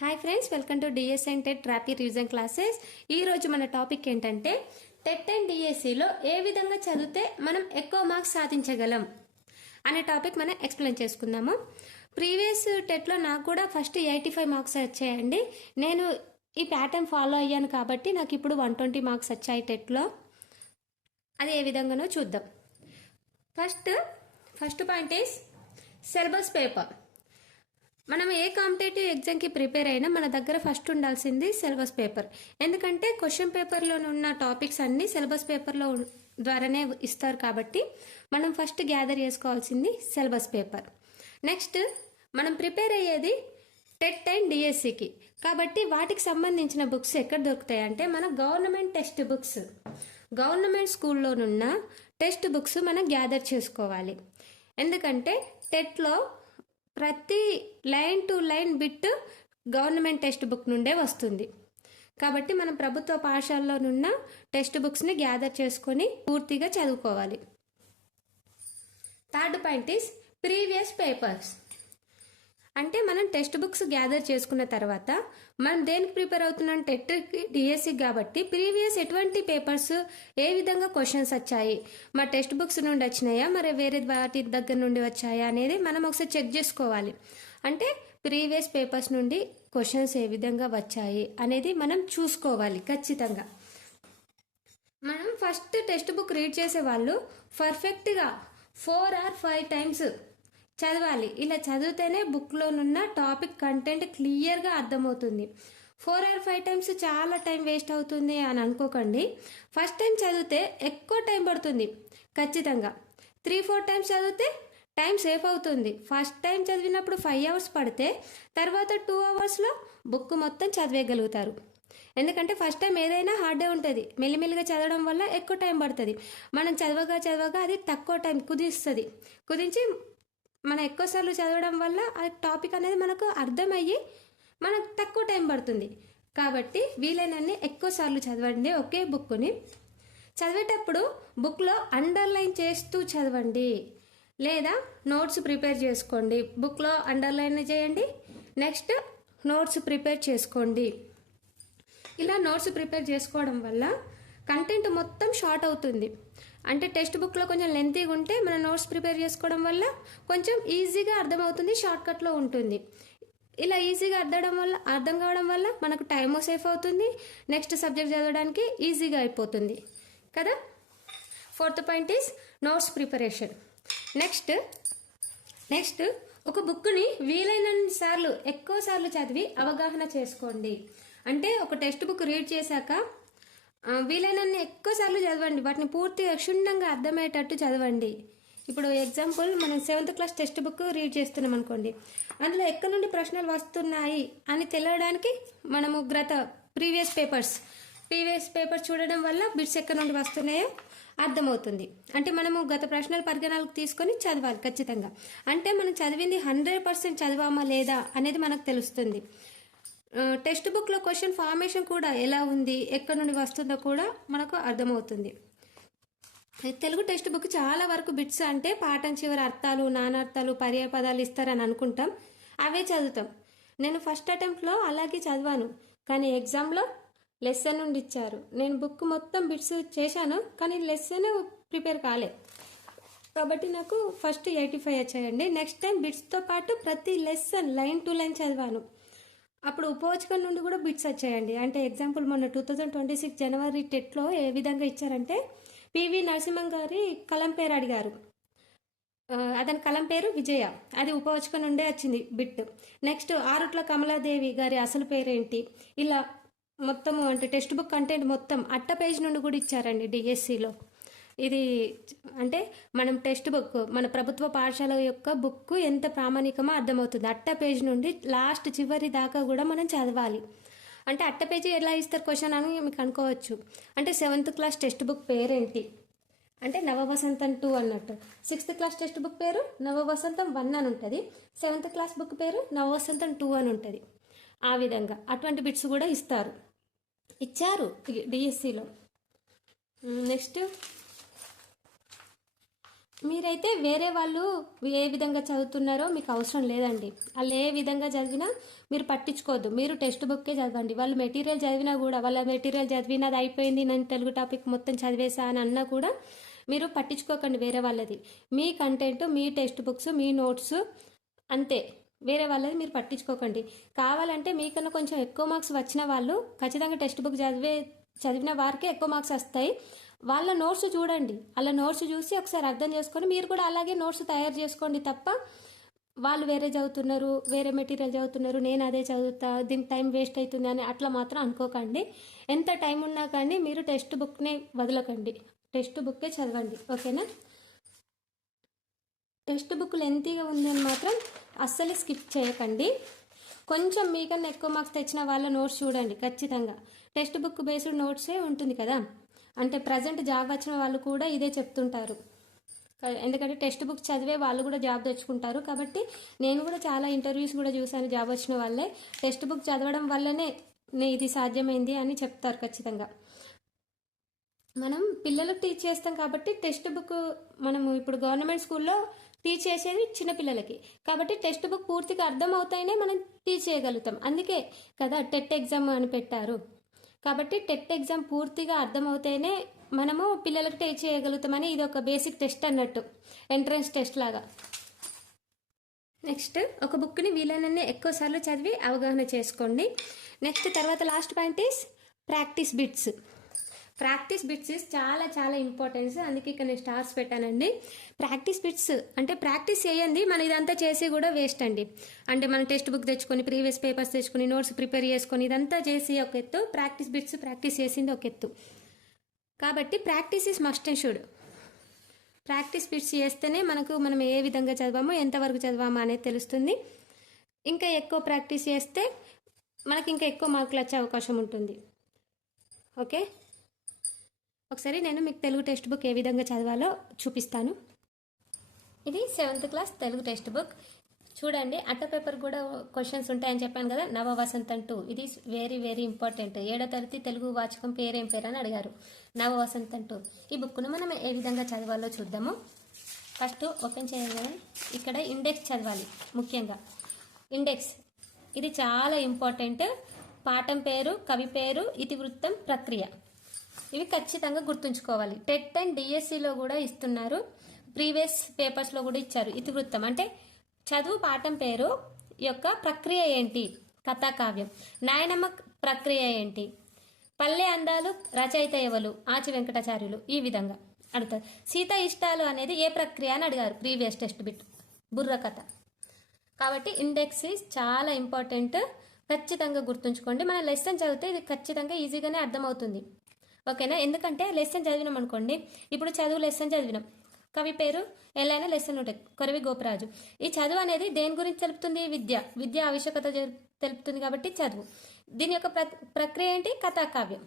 Hi friends, welcome to DS and TET rapid revision classes. ఈరోజు మన topic ఏంటంటే TET and డిఎస్సిలో ఏ విధంగా చదివితే మనం ఎక్కువ మార్క్స్ సాధించగలం అనే టాపిక్ మనం ఎక్స్ప్లెయిన్ చేసుకుందాము. ప్రీవియస్ టెట్లో నాకు కూడా ఫస్ట్ 85 మార్క్స్ వచ్చాయండి. నేను ఈ ప్యాటర్న్ ఫాలో అయ్యాను కాబట్టి నాకు ఇప్పుడు 120 మార్క్స్ వచ్చాయి టెట్లో. అది ఏ విధంగానో చూద్దాం. First point is syllabus paper. మనం ఏ కాంపిటేటివ్ ఎగ్జామ్కి ప్రిపేర్ అయినా మన దగ్గర ఫస్ట్ ఉండాల్సింది సిలబస్ పేపర్. ఎందుకంటే క్వశ్చన్ పేపర్లో ఉన్న టాపిక్స్ అన్నీ సిలబస్ పేపర్లో ద్వారానే ఇస్తారు కాబట్టి మనం ఫస్ట్ గ్యాదర్ చేసుకోవాల్సింది సిలబస్ పేపర్. నెక్స్ట్ మనం ప్రిపేర్ అయ్యేది టెట్ అండ్ డిఎస్సికి కాబట్టి వాటికి సంబంధించిన బుక్స్ ఎక్కడ దొరుకుతాయి అంటే మన గవర్నమెంట్ టెక్స్ట్ బుక్స్, గవర్నమెంట్ స్కూల్లోనున్న టెక్స్ట్ బుక్స్ మనం గ్యాదర్ చేసుకోవాలి. ఎందుకంటే టెట్లో ప్రతి line to line bit government text book నుండే వస్తుంది కాబట్టి మనం ప్రభుత్వ పాఠశాలలోనున్న టెక్స్ట్ బుక్స్ని గ్యాదర్ చేసుకొని పూర్తిగా చదువుకోవాలి. Third point is previous papers. అంటే మనం టెక్స్ట్ బుక్స్ గ్యాదర్ చేసుకున్న తర్వాత మనం దేనికి ప్రిపేర్ అవుతున్నాం, టెట్కి డిఎస్సి కాబట్టి ప్రీవియస్ ఎటువంటి పేపర్స్ ఏ విధంగా క్వశ్చన్స్ వచ్చాయి, మా టెక్స్ట్ బుక్స్ నుండి వచ్చినాయా మరి వేరే వాటి దగ్గర నుండి వచ్చాయా అనేది మనం ఒకసారి చెక్ చేసుకోవాలి. అంటే ప్రీవియస్ పేపర్స్ నుండి క్వశ్చన్స్ ఏ విధంగా వచ్చాయి అనేది మనం చూసుకోవాలి ఖచ్చితంగా. మనం ఫస్ట్ టెక్స్ట్ బుక్ రీడ్ చేసే వాళ్ళు పర్ఫెక్ట్గా 4 or 5 టైమ్స్ చదవాలి. ఇలా చదివితేనే బుక్లోనున్న టాపిక్ కంటెంట్ క్లియర్గా అర్థమవుతుంది. 4 or 5 టైమ్స్ చాలా టైం వేస్ట్ అవుతుంది అని అనుకోకండి. ఫస్ట్ టైం చదివితే ఎక్కువ టైం పడుతుంది ఖచ్చితంగా. 3-4 టైమ్స్ చదివితే టైం సేఫ్ అవుతుంది. ఫస్ట్ టైం చదివినప్పుడు 5 hours పడితే తర్వాత 2 hours బుక్ మొత్తం చదివేయగలుగుతారు. ఎందుకంటే ఫస్ట్ టైం ఏదైనా హార్డే ఉంటుంది, మెల్లిమెల్లిగా చదవడం వల్ల ఎక్కువ టైం పడుతుంది. మనం చదవగా అది తక్కువ టైం కుదించి మనం ఎక్కువసార్లు చదవడం వల్ల ఆ టాపిక్ అనేది మనకు అర్థమయ్యి మనకు తక్కువ టైం పడుతుంది. కాబట్టి వీలైనన్ని ఎక్కువసార్లు చదవండి ఒకే బుక్ని. చదివేటప్పుడు బుక్లో అండర్లైన్ చేస్తూ చదవండి లేదా నోట్స్ ప్రిపేర్ చేసుకోండి. బుక్లో అండర్లైన్ చేయండి, నెక్స్ట్ నోట్స్ ప్రిపేర్ చేసుకోండి. ఇలా నోట్స్ ప్రిపేర్ చేసుకోవడం వల్ల కంటెంట్ మొత్తం షార్ట్ అవుతుంది. అంటే టెక్స్ట్ బుక్లో కొంచెం లెంతీగా ఉంటే మన నోట్స్ ప్రిపేర్ చేసుకోవడం వల్ల కొంచెం ఈజీగా అర్థమవుతుంది, షార్ట్కట్లో ఉంటుంది. ఇలా ఈజీగా అర్థం కావడం వల్ల మనకు టైము సేఫ్ అవుతుంది, నెక్స్ట్ సబ్జెక్ట్ చదవడానికి ఈజీగా అయిపోతుంది కదా. Fourth point is notes preparation. Next ఒక బుక్ని వీలైనన్ని సార్లు ఎక్కువ సార్లు చదివి అవగాహన చేసుకోండి. అంటే ఒక టెక్స్ట్ బుక్ రీడ్ చేశాక వీలైనన్ని ఎక్కువ సార్లు చదవండి, వాటిని పూర్తిగా క్షుణ్ణంగా అర్థమయ్యేటట్టు చదవండి. ఇప్పుడు ఎగ్జాంపుల్ మనం 7th class text book read చేస్తున్నాం అనుకోండి, అందులో ఎక్కడి నుండి ప్రశ్నలు వస్తున్నాయి అని తెలియడానికి మనము ప్రీవియస్ పేపర్స్ చూడడం వల్ల బిట్స్ ఎక్కడి నుండి వస్తున్నాయో అర్థమవుతుంది. అంటే మనము గత ప్రశ్నలు పరిగణనలోకి తీసుకొని చదవాలి ఖచ్చితంగా. అంటే మనం చదివింది 100% చదివామా లేదా అనేది మనకు తెలుస్తుంది. టెక్స్ట్ బుక్లో క్వశ్చన్ ఫార్మేషన్ కూడా ఎలా ఉంది, ఎక్కడి నుండి వస్తుందో కూడా మనకు అర్థమవుతుంది. తెలుగు టెక్స్ట్ బుక్ చాలా వరకు బిట్స్ అంటే పాఠం చివరి అర్థాలు, నానార్థాలు, పర్యాయ పదాలు ఇస్తారని అనుకుంటాం, అవే చదువుతాం. నేను ఫస్ట్ అటెంప్ట్లో అలాగే చదివాను, కానీ ఎగ్జామ్లో లెసన్ నుండి ఇచ్చారు. నేను బుక్ మొత్తం బిట్స్ చేశాను కానీ లెసన్ ప్రిపేర్ కాలే కాబట్టి నాకు ఫస్ట్ 85 వచ్చాయండి. నెక్స్ట్ టైం బిట్స్తో పాటు ప్రతి లెసన్ లైన్ టు లైన్ చదివాను. అప్పుడు ఉపవాచకం నుండి కూడా బిట్స్ వచ్చాయండి. అంటే ఎగ్జాంపుల్ మొన్న 2026 జనవరి టెట్లో ఏ విధంగా ఇచ్చారంటే పివి నరసింహం గారి కలం పేరు అడిగారు. అతని కలం పేరు విజయ, అది ఉపవాచకం నుండే వచ్చింది బిట్. నెక్స్ట్ ఆరుట్ల కమలాదేవి గారి అసలు పేరేంటి, ఇలా మొత్తము అంటే టెక్స్ట్ బుక్ కంటెంట్ మొత్తం అట్ట పేజ్ నుండి కూడా ఇచ్చారండి డిఎస్సిలో. ఇది అంటే మనం టెక్స్ట్ బుక్ మన ప్రభుత్వ పాఠశాల యొక్క బుక్ ఎంత ప్రామాణికమో అర్థమవుతుంది. అట్ట పేజ్ నుండి లాస్ట్ చివరి దాకా కూడా మనం చదవాలి. అంటే అట్ట పేజీ ఎలా ఇస్తారు క్వశ్చన్ అని మీకు అనుకోవచ్చు. అంటే 7th క్లాస్ టెక్స్ట్ బుక్ పేరేంటి అంటే నవవసంతం 2 అన్నట్టు. 6th క్లాస్ టెక్స్ట్ బుక్ పేరు నవవసంతం 1 అని ఉంటుంది, 7th క్లాస్ బుక్ పేరు నవవసంతం 2 అని ఉంటుంది. ఆ విధంగా అటువంటి బిట్స్ కూడా ఇచ్చారు డిఎస్సిలో. నెక్స్ట్ మీరైతే వేరే వాళ్ళు ఏ విధంగా చదువుతున్నారో మీకు అవసరం లేదండి. వాళ్ళు ఏ విధంగా చదివినా మీరు పట్టించుకోవద్దు. మీరు టెక్స్ట్ బుక్కే చదవండి. వాళ్ళు మెటీరియల్ చదివినా కూడా, వాళ్ళ మెటీరియల్ చదివినది అయిపోయింది, నేను తెలుగు టాపిక్ మొత్తం చదివేసా అని అన్నా కూడా మీరు పట్టించుకోకండి వేరే వాళ్ళది. మీ కంటెంట్, మీ టెక్స్ట్ బుక్స్, మీ నోట్స్ అంతే. వేరే వాళ్ళది మీరు పట్టించుకోకండి. కావాలంటే మీకన్నా కొంచెం ఎక్కువ మార్క్స్ వచ్చిన వాళ్ళు ఖచ్చితంగా టెక్స్ట్ బుక్ చదివిన వారికే ఎక్కువ మార్క్స్ వస్తాయి. వాళ్ళ నోట్స్ చూడండి, వాళ్ళ నోట్స్ చూసి ఒకసారి అర్థం చేసుకొని మీరు కూడా అలాగే నోట్స్ తయారు చేసుకోండి తప్ప వాళ్ళు వేరే చదువుతున్నారు, వేరే మెటీరియల్ చదువుతున్నారు, నేను అదే చదువుతా, దీనికి టైం వేస్ట్ అవుతుంది అని అట్లా మాత్రం అనుకోకండి. ఎంత టైం ఉన్నా కానీ మీరు టెక్స్ట్ బుక్నే వదలకండి, టెక్స్ట్ బుక్కే చదవండి. ఓకేనా? టెక్స్ట్ బుక్ లెంతీగా ఉంది అని మాత్రం అస్సలు స్కిప్ చేయకండి. కొంచెం మీకన్నా ఎక్కువ మార్క్స్ తెచ్చిన వాళ్ళ నోట్స్ చూడండి ఖచ్చితంగా. టెక్స్ట్ బుక్ బేస్డ్ నోట్సే ఉంటుంది కదా, అంటే ప్రజెంట్ జాబ్ వచ్చిన వాళ్ళు కూడా ఇదే చెప్తుంటారు. ఎందుకంటే టెక్స్ట్ బుక్ చదివే వాళ్ళు కూడా జాబ్ తెచ్చుకుంటారు. కాబట్టి నేను కూడా చాలా ఇంటర్వ్యూస్ కూడా చూశాను, జాబ్ వచ్చిన వాళ్ళే టెక్స్ట్ బుక్ చదవడం వల్లనే ఇది సాధ్యమైంది అని చెప్తారు ఖచ్చితంగా. మనం పిల్లలకు టీచ్ చేస్తాం కాబట్టి టెక్స్ట్ బుక్ మనము ఇప్పుడు గవర్నమెంట్ స్కూల్లో టీచ్ చేసేది చిన్నపిల్లలకి, కాబట్టి టెక్స్ట్ బుక్ పూర్తిగా అర్థం అవుతాయనే మనం టీచ్ చేయగలుగుతాం. అందుకే కదా టెట్ ఎగ్జామ్ అని పెట్టారు. కాబట్టి టెట్ ఎగ్జామ్ పూర్తిగా అర్థమవుతేనే మనము పిల్లలకు టీచ్ చేయగలుగుతామని ఇది ఒక బేసిక్ టెస్ట్ అన్నట్టు, ఎంట్రన్స్ టెస్ట్ లాగా. నెక్స్ట్ ఒక బుక్ని వీలైనన్ని ఎక్కువసార్లు చదివి అవగాహన చేసుకోండి. నెక్స్ట్ తర్వాత last point is practice bits. Practice bits చాలా చాలా ఇంపార్టెన్స్, అందుకే ఇక్కడ నేను స్టార్స్ పెట్టానండి. ప్రాక్టీస్ బిట్స్ అంటే ప్రాక్టీస్ చేయండి, మన ఇదంతా చేసి కూడా వేస్ట్ అండి. అంటే మనం టెక్స్ట్ బుక్ తెచ్చుకొని, ప్రీవియస్ పేపర్స్ తెచ్చుకొని, నోట్స్ ప్రిపేర్ చేసుకొని ఇదంతా చేసి ఒక ఎత్తు, ప్రాక్టీస్ బిట్స్ ప్రాక్టీస్ చేసింది ఒక ఎత్తు. కాబట్టి practice is must and should. Practice bits చేస్తేనే మనం ఏ విధంగా చదివామో, ఎంతవరకు చదివామో అనేది తెలుస్తుంది. ఇంకా ఎక్కువ ప్రాక్టీస్ చేస్తే మనకి ఇంకా ఎక్కువ మార్కులు వచ్చే అవకాశం ఉంటుంది. ఓకే, ఒకసారి నేను మీకు తెలుగు టెక్స్ట్ బుక్ ఏ విధంగా చదవాలో చూపిస్తాను. ఇది 7th class Telugu text book. చూడండి, అట్ట పేపర్ కూడా క్వశ్చన్స్ ఉంటాయని చెప్పాను కదా. నవ వసంతం 2 ఇది వెరీ వెరీ ఇంపార్టెంట్. 7వ తరగతి తెలుగు వాచకం పేరేం పేరు అని అడిగారు. నవ వసంతం 2 ఈ బుక్ను మనం ఏ విధంగా చదవాలో చూద్దాము. ఫస్ట్ ఓపెన్ చేయగానే ఇక్కడ ఇండెక్స్ చదవాలి. ముఖ్యంగా ఇండెక్స్ ఇది చాలా ఇంపార్టెంట్. పాఠం పేరు, కవి పేరు, ఇతివృత్తం, ప్రక్రియ ఇవి ఖచ్చితంగా గుర్తుంచుకోవాలి. టెట్ అండ్ డిఎస్సిలో కూడా ఇస్తున్నారు, ప్రీవియస్ పేపర్స్లో కూడా ఇచ్చారు. ఇతివృత్తం అంటే చదువు పాఠం పేరు యొక్క ప్రక్రియ ఏంటి, కథాకావ్యం. నాయనమ్మ ప్రక్రియ ఏంటి, పల్లె అందాలు రచయిత ఎవరు, ఆచి వెంకటాచార్యులు. ఈ విధంగా అడుగుతారు. సీత ఇష్టాలు అనేది ఏ ప్రక్రియ అని అడిగారు ప్రీవియస్ టెక్స్ట్ బిట్, బుర్రకథ. కాబట్టి ఇండెక్స్ చాలా ఇంపార్టెంట్, ఖచ్చితంగా గుర్తుంచుకోండి. మన లెసన్ చదివితే ఇది ఖచ్చితంగా ఈజీగానే అర్థమవుతుంది. ఓకేనా? ఎందుకంటే లెసన్ చదివినాం అనుకోండి, ఇప్పుడు చదువు లెసన్ చదివినాం, కవి పేరు ఎలా లెసన్ ఉంటాయి, కొరవి గోపరాజు. ఈ చదువు అనేది దేని గురించి తెలుపుతుంది, విద్య ఆవశ్యకత తెలుపుతుంది. కాబట్టి చదువు. దీని యొక్క ప్రక్రియ ఏంటి, కథాకావ్యం.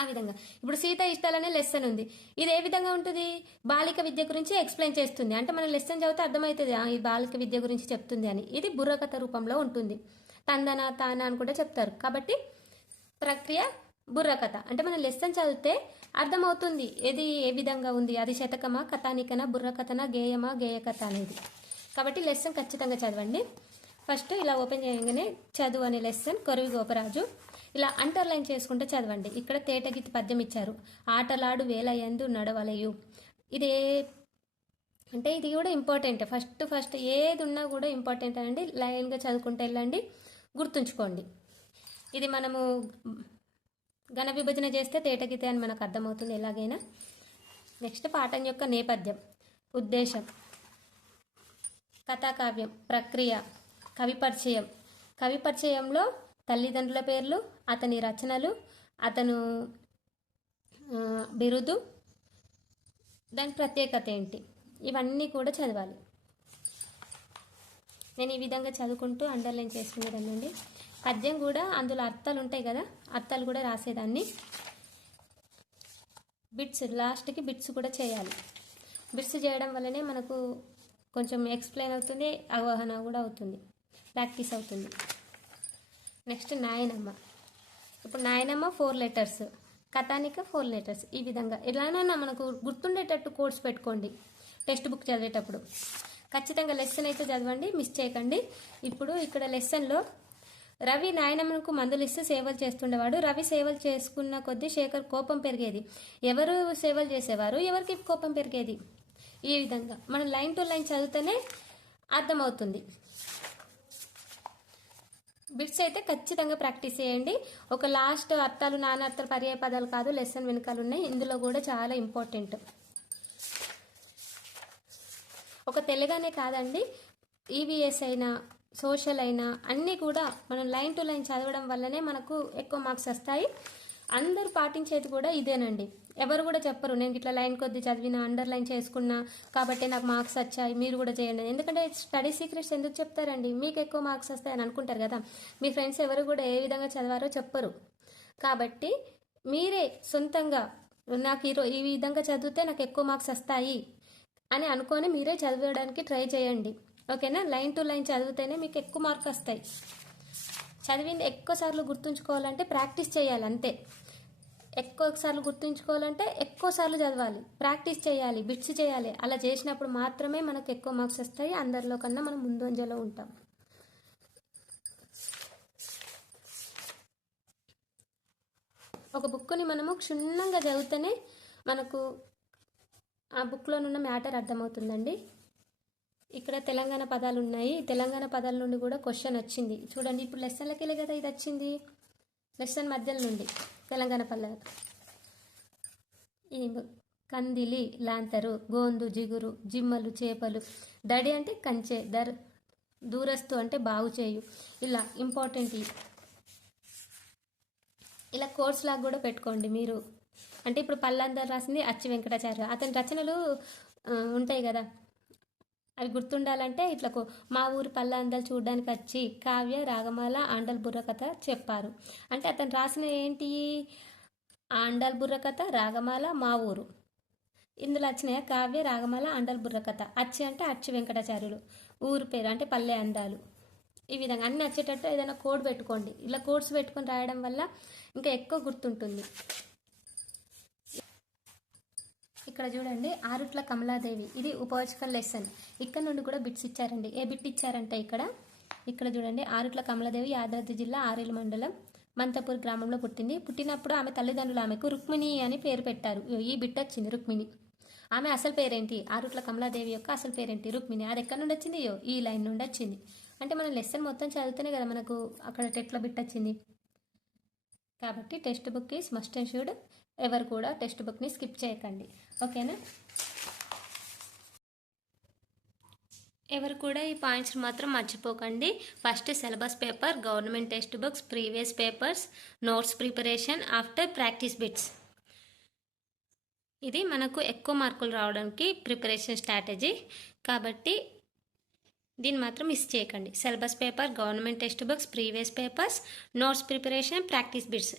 ఆ విధంగా ఇప్పుడు సీత ఇష్టాలనే లెసన్ ఉంది, ఇది ఏ విధంగా ఉంటుంది, బాలిక విద్య గురించి ఎక్స్ప్లెయిన్ చేస్తుంది. అంటే మనం లెసన్ చదివితే అర్థమవుతుంది ఈ బాలిక విద్య గురించి చెప్తుంది అని. ఇది బుర్రకథ రూపంలో ఉంటుంది. తందన తాన అని కూడా చెప్తారు. కాబట్టి ప్రక్రియ బుర్రకథ. అంటే మనం లెసన్ చదివితే అర్థమవుతుంది ఏది ఏ విధంగా ఉంది, అది శతకమా, కథానికనా, బుర్రకథనా, గేయమా, గేయకథ అనేది. కాబట్టి లెసన్ ఖచ్చితంగా చదవండి. ఫస్ట్ ఇలా ఓపెన్ చేయగానే చదువు అనే లెసన్, కొరవి గోపరాజు. ఇలా అండర్లైన్ చేసుకుంటూ చదవండి. ఇక్కడ తేటగీతి పద్యం ఇచ్చారు. ఆటలాడు వేలయందు నడవలయు. ఇదే అంటే ఇది కూడా ఇంపార్టెంట్. ఫస్ట్ ఏది ఉన్నా కూడా ఇంపార్టెంట్ అండి. లైన్గా చదువుకుంటూ వెళ్ళండి, గుర్తుంచుకోండి. ఇది మనము ఘన విభజన చేస్తే తేటగీతే అని మనకు అర్థమవుతుంది ఎలాగైనా. నెక్స్ట్ పాఠం యొక్క నేపథ్యం, ఉద్దేశం, కథాకావ్యం, ప్రక్రియ, కవి పరిచయం. కవి పరిచయంలో తల్లిదండ్రుల పేర్లు, అతని రచనలు, అతను బిరుదు, దాని ప్రత్యేకత ఏంటి, ఇవన్నీ కూడా చదవాలి. నేను ఈ విధంగా చదువుకుంటూ అండర్లైన్ చేసుకునేదాన్ని. పద్యం కూడా అందులో అర్థాలు ఉంటాయి కదా, అర్థాలు కూడా రాసేదాన్ని. బిట్స్ లాస్ట్కి బిట్స్ కూడా చేయాలి. బిట్స్ చేయడం వల్లనే మనకు కొంచెం ఎక్స్ప్లెయిన్ అవుతుంది, అవగాహన కూడా అవుతుంది, ప్రాక్టీస్ అవుతుంది. నెక్స్ట్ నాయనమ్మ. ఇప్పుడు నాయనమ్మ 4 letters, కథానిక 4 letters. ఈ విధంగా ఎలానైనా మనకు గుర్తుండేటట్టు కోడ్స్ పెట్టుకోండి. టెక్స్ట్ బుక్ చదివేటప్పుడు ఖచ్చితంగా లెసన్ అయితే చదవండి, మిస్ చేయకండి. ఇప్పుడు ఇక్కడ లెసన్లో రవి నాయనమ్మకు మందులు ఇస్తూ సేవలు చేస్తుండేవాడు. రవి సేవలు చేసుకున్న కొద్దీ శేఖర్ కోపం పెరిగేది. ఎవరు సేవలు చేసేవారు, ఎవరికి కోపం పెరిగేది. ఈ విధంగా మనం లైన్ టు లైన్ చదివితేనే అర్థమవుతుంది. బిట్స్ అయితే ఖచ్చితంగా ప్రాక్టీస్ చేయండి. ఒక లాస్ట్ అర్థాలు నానార్థాలు పర్యాయ పదాలు కాదు, లెసన్ వెనకాల ఉన్నాయి. ఇందులో కూడా చాలా ఇంపార్టెంట్. ఒక తెలుగనే కాదండి, ఈవీఎస్ అయినా సోషల్ అయినా అన్నీ కూడా మనం లైన్ టు లైన్ చదవడం వల్లనే మనకు ఎక్కువ మార్క్స్ వస్తాయి. అందరూ పాటించేది కూడా ఇదేనండి. ఎవరు కూడా చెప్పరు నేను ఇట్లా లైన్ కొద్ది చదివినా, అండర్లైన్ చేసుకున్నా కాబట్టి నాకు మార్క్స్ వచ్చాయి, మీరు కూడా చేయండి. ఎందుకంటే స్టడీ సీక్రెట్స్ ఎందుకు చెప్తారండి? మీకు ఎక్కువ మార్క్స్ వస్తాయని అనుకుంటారు కదా. మీ ఫ్రెండ్స్ ఎవరు కూడా ఏ విధంగా చదివారో చెప్పరు. కాబట్టి మీరే సొంతంగా నాకు ఈ విధంగా చదివితే నాకు ఎక్కువ మార్క్స్ వస్తాయి అని అనుకొని మీరే చదవడానికి ట్రై చేయండి. ఓకేనా? లైన్ టు లైన్ చదివితేనే మీకు ఎక్కువ మార్క్స్ వస్తాయి. చదివింది ఎక్కువసార్లు గుర్తుంచుకోవాలంటే ప్రాక్టీస్ చేయాలి అంతే. ఎక్కువసార్లు గుర్తుంచుకోవాలంటే ఎక్కువసార్లు చదవాలి, ప్రాక్టీస్ చేయాలి, బిట్స్ చేయాలి. అలా చేసినప్పుడు మాత్రమే మనకు ఎక్కువ మార్క్స్ వస్తాయి. అందరిలో కన్నా మనం ముందంజలో ఉంటాం. ఒక బుక్ని మనము క్షుణ్ణంగా చదివితేనే మనకు ఆ బుక్లో ఉన్న మ్యాటర్ అర్థమవుతుందండి. ఇక్కడ తెలంగాణ పదాలు ఉన్నాయి. తెలంగాణ పదాల నుండి కూడా క్వశ్చన్ వచ్చింది చూడండి. ఇప్పుడు లెసన్లకి వెళ్ళే కదా ఇది వచ్చింది. లెసన్ మధ్యలో నుండి తెలంగాణ పదాలు కందిలి, లాంతరు, గోందు, జిగురు, జిమ్మలు, చేపలు, దడి అంటే కంచె, దూరస్తు అంటే బాగు చేయు. ఇలా ఇంపార్టెంట్. ఇలా కోర్స్ లాగా కూడా పెట్టుకోండి మీరు. అంటే ఇప్పుడు పల్లందరు రాసింది అచ్చి వెంకటాచార్య, అతని రచనలు ఉంటాయి కదా, అవి గుర్తుండాలంటే ఇట్లా మా ఊరు పల్లె అందాలు చూడడానికి వచ్చి కావ్య, రాగమాల, ఆండల్ బుర్రకథ చెప్పారు. అంటే అతను రాసిన ఏంటి? ఆండల్ బుర్రకథ, రాగమాల, మా ఊరు. ఇందులో వచ్చినాయి కావ్య, రాగమాల, ఆండల్ బుర్రకథ. అచ్చి అంటే అచ్చి వెంకటాచార్యులు, ఊరు పేరు అంటే పల్లె అందాలు. ఈ విధంగా అన్ని వచ్చేటట్టు ఏదైనా కోడ్ పెట్టుకోండి. ఇలా కోడ్స్ పెట్టుకొని రాయడం వల్ల ఇంకా ఎక్కువ గుర్తుంటుంది. ఇక్కడ చూడండి, ఆరుట్ల కమలాదేవి, ఇది ఉపవాచకం లెసన్. ఇక్కడ నుండి కూడా బిట్స్ ఇచ్చారండి. ఏ బిట్ ఇచ్చారంటే ఇక్కడ చూడండి, ఆరుట్ల కమలాదేవి యాదాద్రి జిల్లా ఆరేలు మండలం మంతపూర్ గ్రామంలో పుట్టింది. పుట్టినప్పుడు ఆమె తల్లిదండ్రులు ఆమెకు రుక్మిణి అని పేరు పెట్టారు. ఈ బిట్ వచ్చింది, రుక్మిణి. ఆమె అసలు పేరేంటి? ఆరుట్ల కమలాదేవి యొక్క అసలు పేరేంటి? రుక్మిణి. అది ఎక్కడి నుండి వచ్చింది? ఈ లైన్ నుండి వచ్చింది. అంటే మనం లెసన్ మొత్తం చదివితేనే కదా మనకు అక్కడ టెట్లో బిట్ వచ్చింది. కాబట్టి text book is must and should. ఎవరు కూడా టెక్స్ట్ బుక్ని స్కిప్ చేయకండి. ఓకేనా? ఎవరు కూడా ఈ పాయింట్స్ మాత్రం మర్చిపోకండి. First syllabus paper, government text books, previous papers, notes preparation, after practice bits. ఇది మనకు ఎక్కువ మార్కులు రావడానికి ప్రిపరేషన్ స్ట్రాటజీ. కాబట్టి దీన్ని మాత్రం మిస్ చేయకండి. Syllabus paper, government text books, previous papers, notes preparation, practice bits.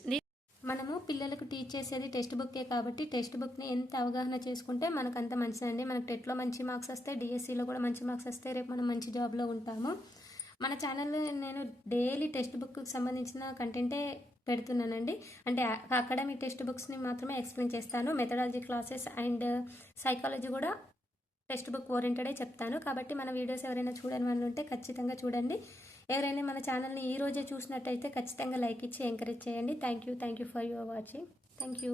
మనము పిల్లలకు టీచ్ చేసేది టెక్స్ట్ బుక్కే కాబట్టి టెక్స్ట్ బుక్ని ఎంత అవగాహన చేసుకుంటే మనకు అంత మంచిదండి. మనకు టెట్లో మంచి మార్క్స్ వస్తాయి, డిఎస్సిలో కూడా మంచి మార్క్స్ వస్తాయి. రేపు మనం మంచి జాబ్లో ఉంటాము. మన ఛానల్లో నేను డైలీ టెక్స్ట్ బుక్కి సంబంధించిన కంటెంటే పెడుతున్నానండి. అంటే అకాడమిక్ టెక్స్ట్ బుక్స్ని మాత్రమే ఎక్స్ప్లెయిన్ చేస్తాను. మెథడాలజీ క్లాసెస్ అండ్ సైకాలజీ కూడా టెక్స్ట్ బుక్ ఓరియంటెడే చెప్తాను. కాబట్టి మన వీడియోస్ ఎవరైనా చూడని వాళ్ళు ఉంటే ఖచ్చితంగా చూడండి. ఎవరైనా మన ఛానల్ని ఈ రోజే చూసినట్టయితే ఖచ్చితంగా లైక్ ఇచ్చి ఎంకరేజ్ చేయండి. Thank you for your watching. Thank you.